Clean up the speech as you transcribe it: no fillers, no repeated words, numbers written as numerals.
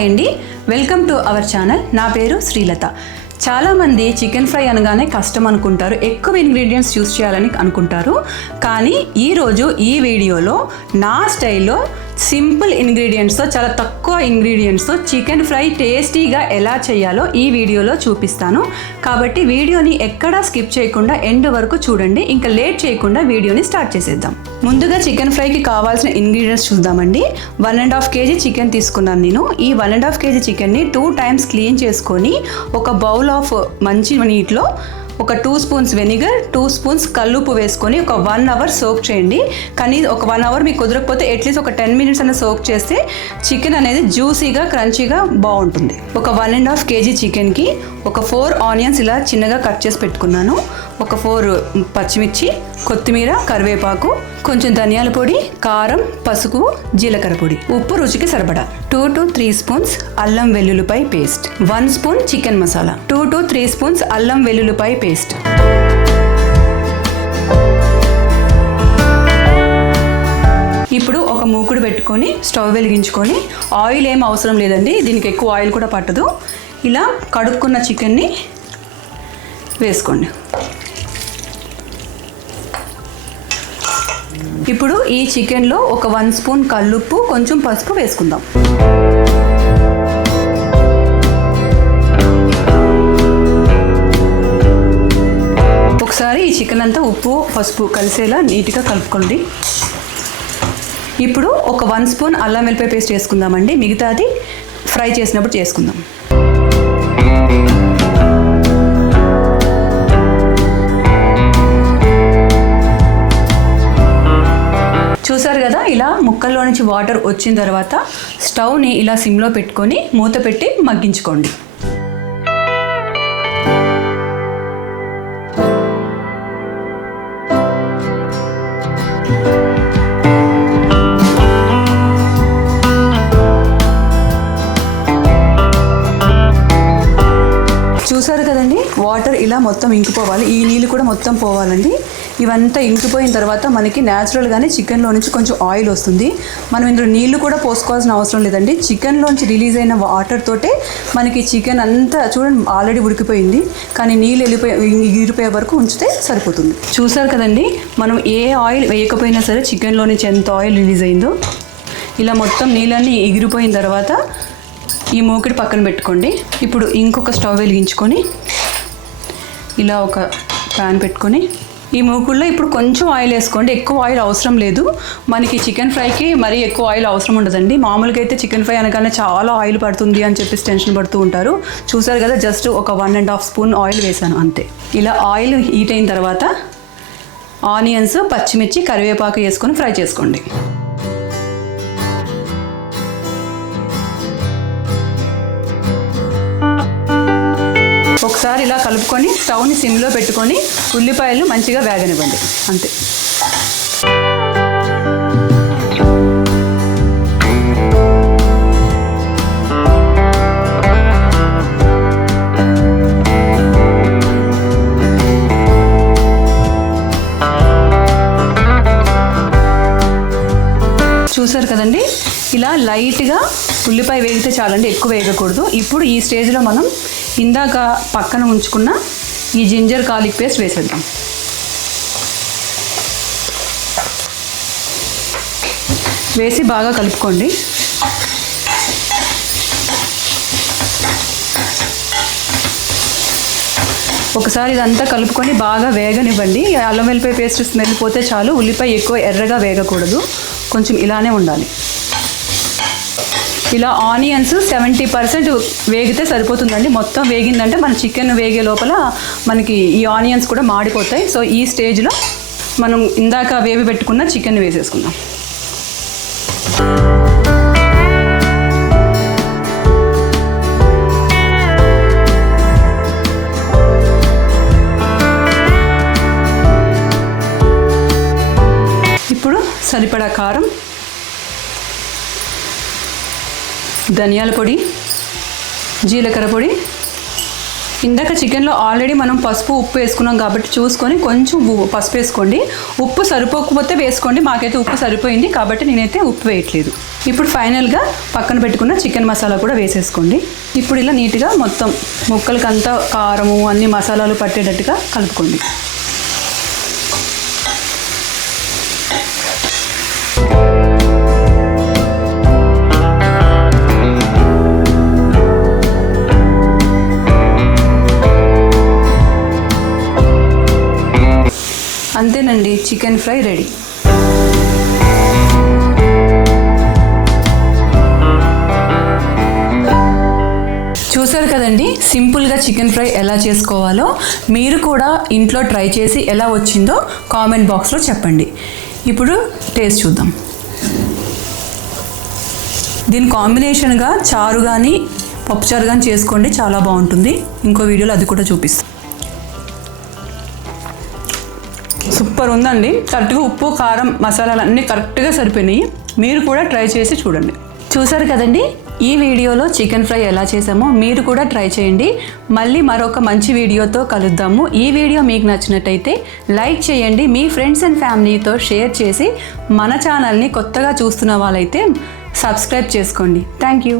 Hi అండి, welcome to our channel. నా పేరు శ్రీలత. చాలామంది చికెన్ ఫ్రై అనగానే కష్టం అనుకుంటారు, ఎక్కువ ఇంగ్రీడియంట్స్ యూస్ చేయాలని అనుకుంటారు. కానీ ఈరోజు ఈ వీడియోలో నా స్టైల్లో సింపుల్ ఇంగ్రీడియంట్స్తో, చాలా తక్కువ ఇంగ్రీడియంట్స్తో చికెన్ ఫ్రై టేస్టీగా ఎలా చేయాలో ఈ వీడియోలో చూపిస్తాను. కాబట్టి వీడియోని ఎక్కడా స్కిప్ చేయకుండా ఎండ్ వరకు చూడండి. ఇంకా లేట్ చేయకుండా వీడియోని స్టార్ట్ చేసేద్దాం. ముందుగా చికెన్ ఫ్రైకి కావాల్సిన ఇంగ్రీడియంట్స్ చూద్దామండి. 1.5 kg చికెన్ తీసుకున్నాను నేను. ఈ 1.5 kg చికెన్ని 2 times క్లీన్ చేసుకొని ఒక బౌల్ ఆఫ్ మంచి నీటిలో ఒక 2 spoons వెనిగర్, 2 spoons కల్లుప్పు వేసుకొని ఒక 1 hour సోక్ చేయండి. కానీ ఒక 1 hour మీకు కుదరకపోతే అట్లీస్ట్ ఒక 10 minutes అన్న సోక్ చేస్తే చికెన్ అనేది జ్యూసీగా క్రంచీగా బాగుంటుంది. ఒక 1.5 kg చికెన్కి ఒక 4 ఆనియన్స్ ఇలా చిన్నగా కట్ చేసి పెట్టుకున్నాను. ఒక 4 పచ్చిమిర్చి, కొత్తిమీర, కరివేపాకు, కొంచెం ధనియాల పొడి, కారం, పసుపు, జీలకర్ర పొడి, ఉప్పు రుచికి సరిపడా, 2 to 3 spoons అల్లం వెల్లుల్లిపాయ paste, 1 spoon chicken masala, 2 to 3 spoons అల్లం వెల్లుల్లిపాయ పేస్ట్. ఇప్పుడు ఒక మూకుడు పెట్టుకొని స్టవ్ వెలిగించుకొని, ఆయిల్ ఏం అవసరం లేదండి, దీనికి ఎక్కువ ఆయిల్ కూడా పట్టదు. ఇలా కడుక్కున్న చికెన్ని వేసుకోండి. ఇప్పుడు ఈ చికెన్లో ఒక 1 spoon కల్లుప్పు, కొంచెం పసుపు వేసుకుందాం. ఒకసారి ఈ చికెన్ అంతా ఉప్పు పసుపు కలిసేలా నీట్గా కలుపుకోండి. ఇప్పుడు ఒక 1 spoon అల్లం వెల్లిపాయ పేస్ట్ వేసుకుందామండి. మిగతాది ఫ్రై చేసినప్పుడు చేసుకుందాం. చూసారు కదా, ఇలా ముక్కల్లో నుంచి వాటర్ వచ్చిన తర్వాత స్టవ్ని ఇలా సిమ్లో పెట్టుకొని మూత పెట్టి మగ్గించుకోండి. చూసారు కదండి, వాటర్ ఇలా మొత్తం ఇంకిపోవాలి. ఈ నీళ్ళు కూడా మొత్తం పోవాలండి. ఇవంతా ఇంకిపోయిన తర్వాత మనకి న్యాచురల్గానే చికెన్లో నుంచి కొంచెం ఆయిల్ వస్తుంది. మనం ఇందులో నీళ్లు కూడా పోసుకోవాల్సిన అవసరం లేదండి. చికెన్లోంచి రిలీజ్ అయిన వాటర్ తోటే మనకి చికెన్ అంతా చూడండి ఆల్రెడీ ఉడికిపోయింది. కానీ నీళ్ళు ఎగిరిపోయే వరకు ఉంచితే సరిపోతుంది. చూసారు కదండి, మనం ఏ ఆయిల్ వేయకపోయినా సరే చికెన్లో నుంచి ఎంత ఆయిల్ రిలీజ్ అయిందో. ఇలా మొత్తం నీళ్ళన్నీ ఎగిరిపోయిన తర్వాత ఈ మూకిడి పక్కన పెట్టుకోండి. ఇప్పుడు ఇంకొక స్టవ్ వెలిగించుకొని ఇలా ఒక ప్యాన్ పెట్టుకొని ఈ మూకుల్లో ఇప్పుడు కొంచెం ఆయిల్ వేసుకోండి. ఎక్కువ ఆయిల్ అవసరం లేదు. మనకి చికెన్ ఫ్రైకి మరీ ఎక్కువ ఆయిల్ అవసరం ఉండదండి. మామూలుగా అయితే చికెన్ ఫ్రై అనగానే చాలా ఆయిల్ పడుతుంది అని చెప్పేసి టెన్షన్ పడుతూ ఉంటారు. చూసారు కదా, జస్ట్ ఒక 1.5 spoon ఆయిల్ వేసాను అంతే. ఇలా ఆయిల్ హీట్ అయిన తర్వాత ఆనియన్స్, పచ్చిమిర్చి, కరివేపాకు వేసుకొని ఫ్రై చేసుకోండి. ఒకసారి ఇలా కలుపుకొని స్టవ్ని సిమ్లో పెట్టుకొని ఉల్లిపాయలు మంచిగా వేగనివ్వండి అంతే. చూసారు కదండి, ఇలా లైట్గా ఉల్లిపాయ వేగితే చాలండి, ఎక్కువ వేగకూడదు. ఇప్పుడు ఈ స్టేజ్లో మనం ఇందాక పక్కన ఉంచుకున్న ఈ జింజర్ గార్లిక్ పేస్ట్ వేసేద్దాం. వేసి బాగా కలుపుకోండి. ఒకసారి ఇదంతా కలుపుకొని బాగా వేగనివ్వండి. అల్లం వెల్లిపాయ పేస్ట్ స్మెల్ పోతే చాలు. ఉల్లిపాయ ఎక్కువ ఎర్రగా వేగకూడదు, కొంచెం ఇలానే ఉండాలి. ఇలా ఆనియన్స్ 70% వేగితే సరిపోతుందండి. మొత్తం వేగిందంటే మన చికెన్ వేగే లోపల మనకి ఈ ఆనియన్స్ కూడా మాడిపోతాయి. సో ఈ స్టేజ్లో మనం ఇందాక వేవి పెట్టుకున్న చికెన్ వేసేసుకుందాం. ఇప్పుడు సరిపడా కారం, ధనియాల పొడి, జీలకర్ర పొడి, ఇందాక చికెన్లో ఆల్రెడీ మనం పసుపు ఉప్పు వేసుకున్నాం కాబట్టి చూసుకొని కొంచెం పసుపు వేసుకోండి. ఉప్పు సరిపోకపోతే వేసుకోండి. మాకైతే ఉప్పు సరిపోయింది కాబట్టి నేనైతే ఉప్పు వేయట్లేదు. ఇప్పుడు ఫైనల్గా పక్కన పెట్టుకున్న చికెన్ మసాలా కూడా వేసేసుకోండి. ఇప్పుడు ఇలా నీట్గా మొత్తం ముక్కలకంతా కారము అన్ని మసాలాలు పట్టేటట్టుగా కలుపుకోండి. అంతేనండి, చికెన్ ఫ్రై రెడీ. చూసారు కదండి, సింపుల్గా చికెన్ ఫ్రై ఎలా చేసుకోవాలో. మీరు కూడా ఇంట్లో ట్రై చేసి ఎలా వచ్చిందో కామెంట్ బాక్స్లో చెప్పండి. ఇప్పుడు టేస్ట్ చూద్దాం. దీని కాంబినేషన్గా చారు కానీ పప్పుచారు కానీ చేసుకోండి, చాలా బాగుంటుంది. ఇంకో వీడియోలో అది కూడా చూపిస్తాను. సూపర్ ఉందండి. కరెక్ట్గా ఉప్పు కారం మసాలాలు అన్నీ కరెక్ట్గా సరిపోయినాయి. మీరు కూడా ట్రై చేసి చూడండి. చూసారు కదండి, ఈ వీడియోలో చికెన్ ఫ్రై ఎలా చేసామో మీరు కూడా ట్రై చేయండి. మళ్ళీ మరొక మంచి వీడియోతో కలుద్దాము. ఈ వీడియో మీకు నచ్చినట్టయితే లైక్ చేయండి. మీ ఫ్రెండ్స్ అండ్ ఫ్యామిలీతో షేర్ చేసి మన ఛానల్ని కొత్తగా చూస్తున్న వాళ్ళైతే సబ్స్క్రైబ్ చేసుకోండి. Thank you.